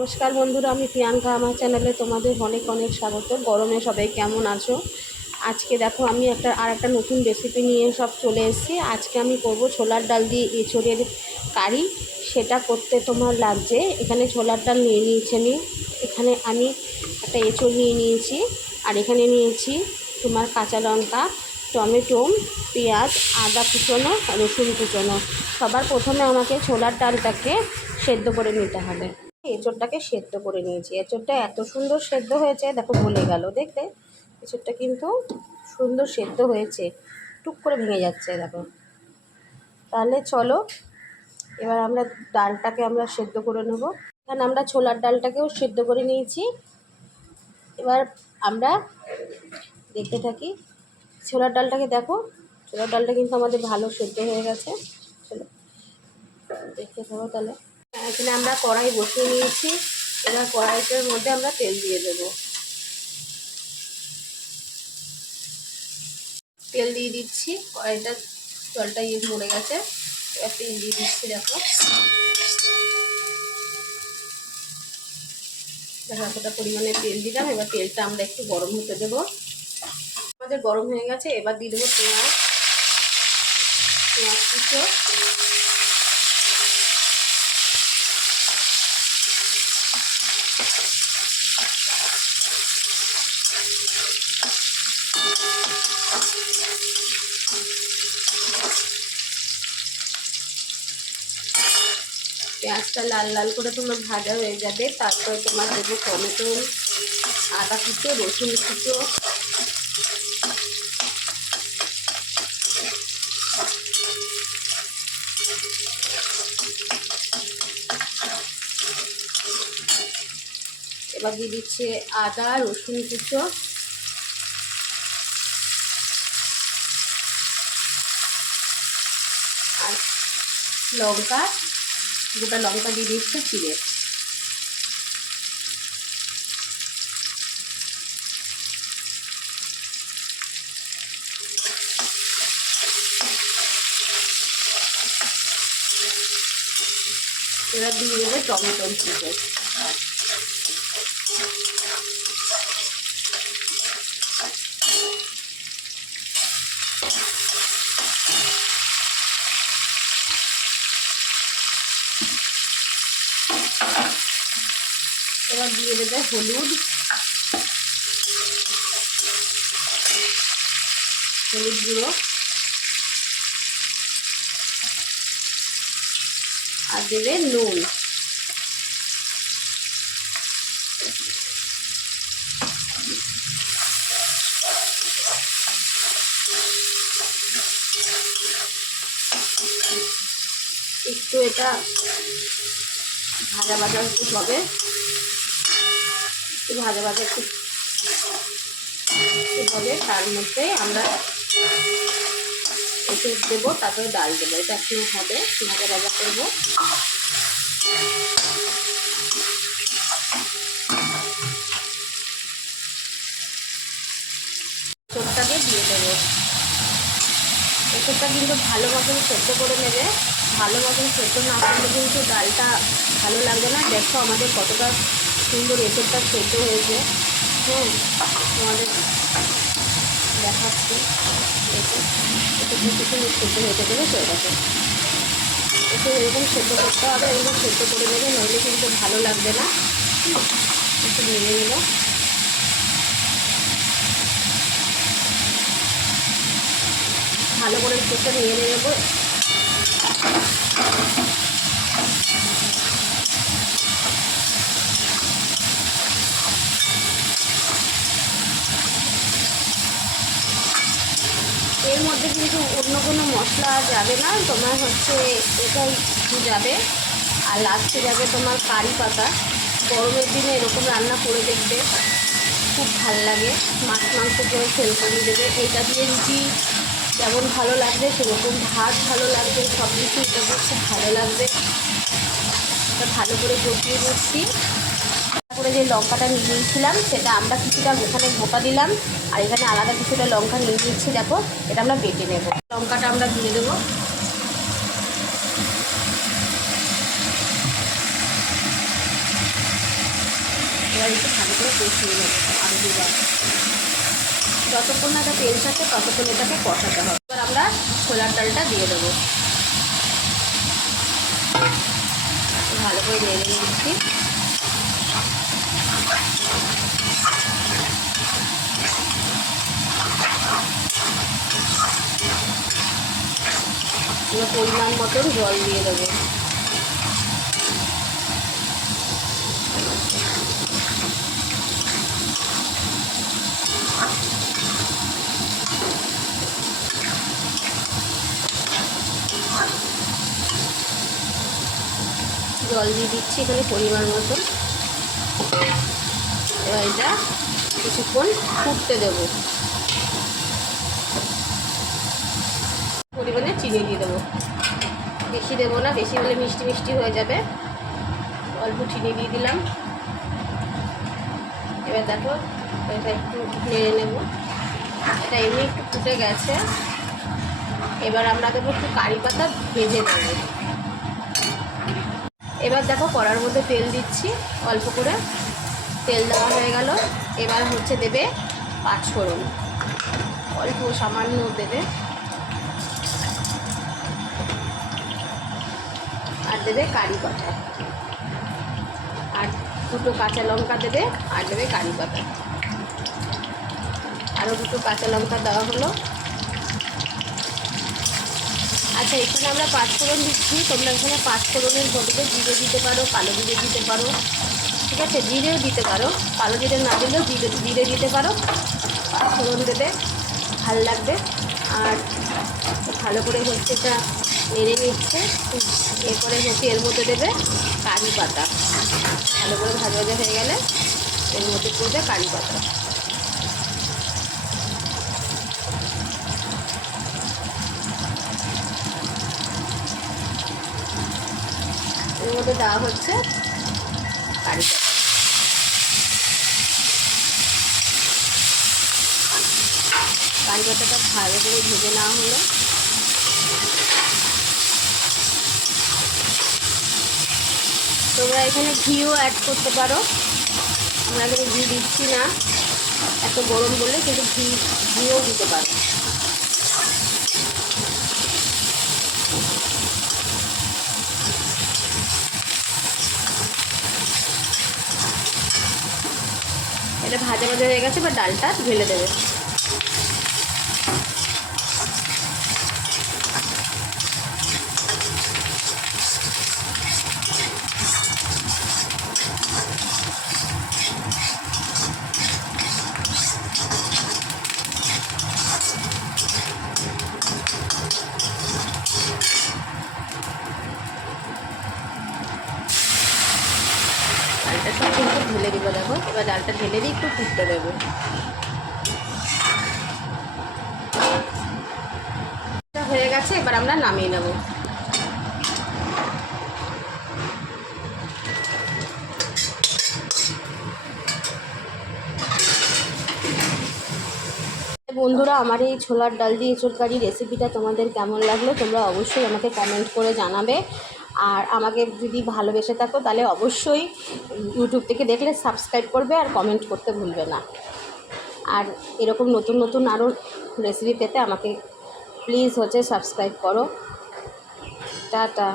নমস্কার বন্ধুরা, আমি প্রিয়াঙ্কা। আমার চ্যানেলে তোমাদের অনেক অনেক স্বাগত। গরমে সবাই কেমন আছো? আজকে দেখো আমি একটা নতুন রেসিপি নিয়ে সব চলে এসেছি। আজকে আমি করব ছোলার ডাল দিয়ে এঁচোড়ের কারি। সেটা করতে তোমার লাগছে, এখানে ছোলার ডাল নিয়ে নিয়েছি আমি, এখানে আমি একটা এঁচোড় নিয়ে নিয়েছি, আর এখানে নিয়েছি তোমার কাঁচা লঙ্কা, টমেটো, পেঁয়াজ, আদা কুচোনো, রসুন কুচোনো। সবার প্রথমে আমাকে ছোলার ডালটাকে সেদ্ধ করে নিতে হবে। এঁচোড়টাকে সেদ্ধ করে নিয়েছি। এঁচোড়টা এত সুন্দর সেদ্ধ হয়েছে, দেখো গলে গেল, দেখলে এঁচোড়টা কিন্তু সুন্দর সেদ্ধ হয়েছে, টুক করে ভেঙে যাচ্ছে দেখো। তাহলে চলো এবার আমরা ডালটাকে সেদ্ধ করে নেব। এখানে আমরা ছোলার ডালটাকেও সেদ্ধ করে নিয়েছি। এবার আমরা দেখতে থাকি ছোলার ডালটাকে। দেখো ছোলার ডালটা কিন্তু আমাদের ভালো সেদ্ধ হয়ে গেছে। চলো দেখতে থাকো। তাহলে এখানে আমরা কড়াই বসিয়ে নিয়েছি। এবার কড়াইটার মধ্যে আমরা তেল দিয়ে দেবো। তেল দিয়ে দিচ্ছি, কড়াইটা জলটা মরে গেছে। এবার তেল দিয়ে দিচ্ছি। দেখো এতটা পরিমাণে তেল দিলাম। এবার তেলটা আমরা একটু গরম হতে দেবো। আমাদের গরম হয়ে গেছে। এবার দিয়ে দেবো পেঁয়াজ কুচো, পেঁয়াজটা লাল লাল করে তোমার ভাজা হয়ে যাবে। তারপরে তোমার দেবো টমেটো, আদা কুচো, রসুন কুচো, এবার দিয়ে দিচ্ছে আদা রসুন কুচো, আর লঙ্কা, গোটা লঙ্কা দিয়ে দিচ্ছে চিড়ে। এবার দিয়ে দেবে টমেটো কুচো। এবার দিয়ে দেবে হলুদ গুঁড়ো, আর দেবে নুন। একটু এটা ভাজা ভাজা একটু হবে, একটু ভাজা ভাজা একটু হবে। তার মধ্যে আমরা এঁচোড় দেবো, তারপরে ডাল দেবো। এটা একটু হবে, ভাজা ভাজা করবো। এঁচোড়টাকে দিয়ে দেবো। এঁচোড়টা কিন্তু ভালো মতন সেদ্ধ করে নেবে। ভালো মতন সেদ্ধ না করলে কিন্তু ডালটা ভালো লাগবে না। দেখো আমাদের কতটা সুন্দর এঁচোড়টা সেদ্ধ হয়েছে। হ্যাঁ, তোমাদের দেখাচ্ছি। দেখো একটু সুন্দর সেদ্ধ হয়েছে, দেখেছো? দেখো একটু এরকম সেদ্ধ করতে হবে, এরকম সেদ্ধ করে নেবে, নইলে কিন্তু ভালো লাগবে না। একটু নেড়ে নেবো, ভালো করে এঁচোড়টা নেড়ে নেবো। এর মধ্যে কিন্তু অন্য কোনো মশলা যাবে না, তোমার এটাই যাবে। আর লাস্টে যাবে তোমার কারি পাতা। গরমের দিনে এরকম রান্না করে দেখবে, খুব ভাল লাগে। মাছ মাংস করে ফেল করে দেবে। এইটা দিয়ে রুটি যেমন ভালো লাগবে, সেরকম ভাত ভালো লাগবে, সব কিছু এটা খুব ভালো লাগবে। এটা ভালো করে কষিয়ে নিচ্ছি। করে যে লঙ্কাটা নিয়ে নিয়েছিলাম সেটা আমরা কিছুটা ওখানে গোটা দিলাম, আর এখানে আলাদা কিছুটা লঙ্কা নিয়ে নিচ্ছি। দেখো এটা আমরা বেটে নেব। লঙ্কাটা আমরা দিয়ে দেবো। এবার একটু ভালো করে কষিয়ে নেবো আরও দুবার। যতক্ষণ না এটা তেল থাকে ততক্ষণ এটাকে কষাতে হবে। এবার আমরা ছোলার ডালটা দিয়ে দেবো, ভালো করে নেড়ে নিচ্ছি। এবার পরিমাণ মতন জল দিয়ে দেবো। জল দিয়ে দিচ্ছি এখানে পরিমাণ মতো। এবার এটা কিছুক্ষণ ফুটতে দেবো। পরিমাণে চিনি দিয়ে দেবো, বেশি দেবো না, বেশি হলে মিষ্টি মিষ্টি হয়ে যাবে। অল্প চিনি দিয়ে দিলাম। এবার দেখো এটা একটু নেড়ে নেব। এটা এমনি একটু ফুটে গেছে। এবার আমরা দেবো একটু কারি পাতা ভেজে দেবো। এবার দেখো কড়ার মধ্যে তেল দিচ্ছি, অল্প করে তেল দেওয়া হয়ে গেল। এবার হচ্ছে দেবে পাঁচফোড়ন, অল্প সামান্য দেবে, আর দেবে কারি পাতা, আর দুটো কাঁচা লঙ্কা দেবে, আর দেবে কারি পাতা। আরও দুটো কাঁচা লঙ্কা দেওয়া হলো। আচ্ছা, এখানে আমরা পাঁচফোড়ন দিচ্ছি, তোমরা এখানে পাঁচফোড়নের বদলে জিরে দিতে পারো, কালো জিরে দিতে পারো, ঠিক আছে? জিরেও দিতে পারো, কালো জিরে না দিলেও জিরে দিতে পারো। পাঁচফোড়ন দেবে, ভাল লাগবে। আর ভালো করে হচ্ছে এটা নেড়ে নিচ্ছে। এরপরে হচ্ছে এর মধ্যে দেবে কারি পাতা। ভালো করে ভাজা ভাজা হয়ে গেলে এর মধ্যে পড়বে কারি পাতা। এর মধ্যে দেওয়া হচ্ছে কারি পাতা। কারি পাতাটা ভালো করে ভেজে নেওয়া হলো। তোমরা এখানে ঘিও অ্যাড করতে পারো, আমরা এখানে ঘি দিচ্ছি না, এত গরম বলে, কিন্তু ঘিও দিতে পারো। এটা ভাজা ভাজা হয়ে গেছে, এবার ডালটা ঢেলে দেবে। ডালটা সব কিন্তু ঢেলে দিব। দেখো এবার ডালটা ঢেলে দিয়ে একটু ফুটতে দেবো। হয়ে গেছে, এবার আমরা নামিয়ে নেব। বন্ধুরা, আমার এই ছোলার ডাল দিয়ে এঁচোড় কারি রেসিপিটা তোমাদের কেমন লাগলো তোমরা অবশ্যই আমাকে কমেন্ট করে জানাবে। আর আমাকে যদি ভালোবেসে থাকো তাহলে অবশ্যই ইউটিউব থেকে দেখলে সাবস্ক্রাইব করবে আর কমেন্ট করতে ভুলবে না। আর এরকম নতুন নতুন আরও রেসিপি পেতে আমাকে প্লিজ হচ্ছে সাবস্ক্রাইব করো। টাটা।